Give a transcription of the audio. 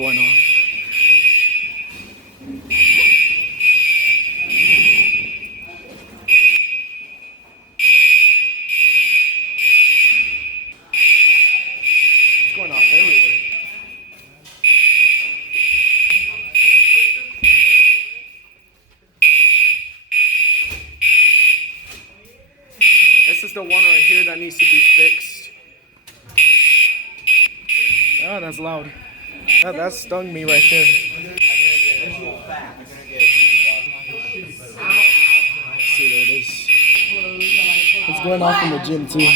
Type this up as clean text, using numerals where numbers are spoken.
going off. It's going off everywhere. This is the one right here that needs to be fixed. Oh, that's loud. That stung me right there. See, there it is. It's going off in the gym too.